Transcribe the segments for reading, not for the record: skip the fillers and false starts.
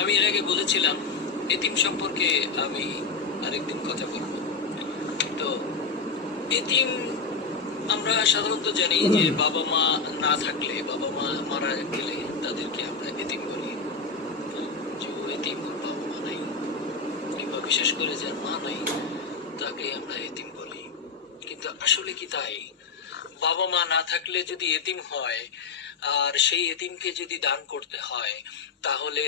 আমি এর আগে বলেছিলাম এতিম সম্পর্কে আমি আরেকদিন কথা বলবো। তো এতিম আমরা সাধারণত জানি যে বাবা মা না থাকলে, বাবা মা মারা গেলে তাদেরকে আমরা এতিম বলি। যে ও এতিম, ওর বাবা মা নাই, কিংবা বিশেষ করে যার মা নাই তাকে আমরা এতিম বলি। কিন্তু আসলে কি তাই? বাবা মা না থাকলে যদি এতিম হয় আর সেই এতিমকে যদি দান করতে হয়, তাহলে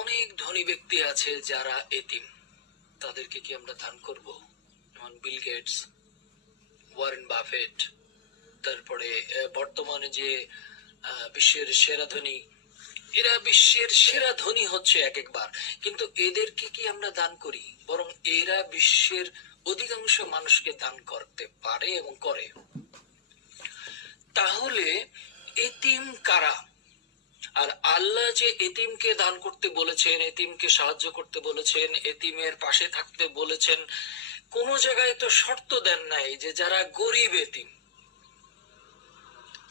অনেক ধনী ব্যক্তি আছে যারা এতিম, তাদেরকে কি আমরা দান করব? যেমন বিল গেটস, ওয়ারেন বাফেট, তারপরে বর্তমানে যে বিশ্বের সেরা ধনী, এরা বিশ্বের সেরা ধনী হচ্ছে এক একবার, কিন্তু এদেরকে কি আমরা দান করি? বরং এরা বিশ্বের অধিকাংশ মানুষকে দান করতে পারে এবং করে। তাহলে এতিম কারা? আর আল্লাহ যে এতিমকে দান করতে বলেছেন, এতিমকে সাহায্য করতে বলেছেন, এতিমের পাশে থাকতে বলেছেন, কোন জায়গায় তো শর্ত দেন নাই যে যারা গরিব এতিম,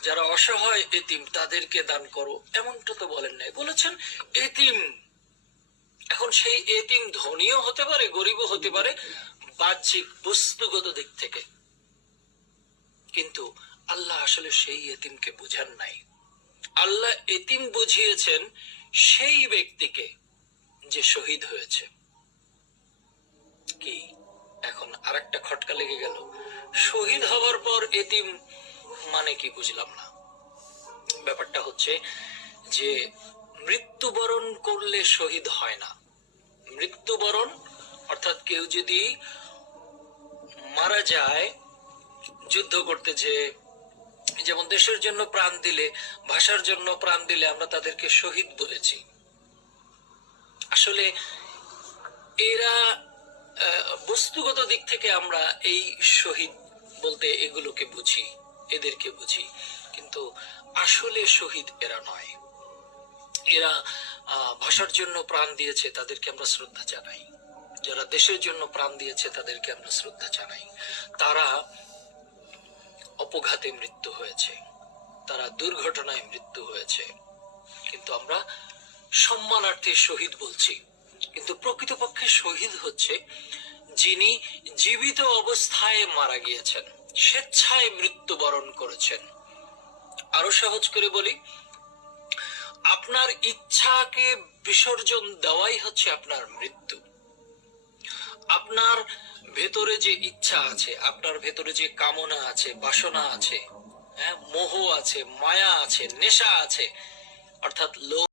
যারা অসহায় এতিম তাদেরকে দান করো, এমনটা তো বলেন নাই। বলেছেন এতিম। এখন সেই এতিম ধনীও হতে পারে, গরিবও হতে পারে বাহ্যিক বস্তুগত দিক থেকে, কিন্তু আল্লাহ আসলে সেই এতিমকে বুঝান নাই। আল্লাহ এতিম বুঝিয়েছেন সেই ব্যক্তিকে যে শহীদ হয়েছে। কি এখন আরেকটা খটকা লেগে গেল, শহীদ হওয়ার পর এতিম মানে কি বুঝলাম না। ব্যাপারটা হচ্ছে যে মৃত্যুবরণ করলে শহীদ হয় না। মৃত্যুবরণ অর্থাৎ কেউ যদি মারা যায় যুদ্ধ করতে, যে যেমন দেশের জন্য প্রাণ দিলে, ভাষার জন্য প্রাণ দিলে আমরা তাদেরকে শহীদ বলেছি। আসলে এরা বস্তুগত দিক থেকে আমরা এই শহীদ বলতে এগুলোকে বুঝি, এদেরকে বুঝি, কিন্তু আসলে শহীদ এরা নয়। এরা ভাষার জন্য প্রাণ দিয়েছে, তাদেরকে আমরা শ্রদ্ধা জানাই। যারা দেশের জন্য প্রাণ দিয়েছে তাদেরকে আমরা শ্রদ্ধা জানাই। তারা অপঘাতে মৃত্যু হয়েছে, তারা দুর্ঘটনায় মৃত্যু হয়েছে, কিন্তু আমরা সম্মানার্থে শহীদ বলছি। কিন্তু প্রকৃতপক্ষে শহীদ হচ্ছে যিনি জীবিত অবস্থায় মারা গিয়েছেন, স্বেচ্ছায় মৃত্যুবরণ করেছেন। আরো সহজ করে বলি, আপনার ইচ্ছাকে বিসর্জন দেওয়াই হচ্ছে আপনার মৃত্যু। আপনার ভেতরে যে ইচ্ছা আছে, আপনার ভেতরে যে কামনা আছে, বাসনা আছে, মোহ আছে, মায়া আছে, নেশা আছে, অর্থাৎ লোভ,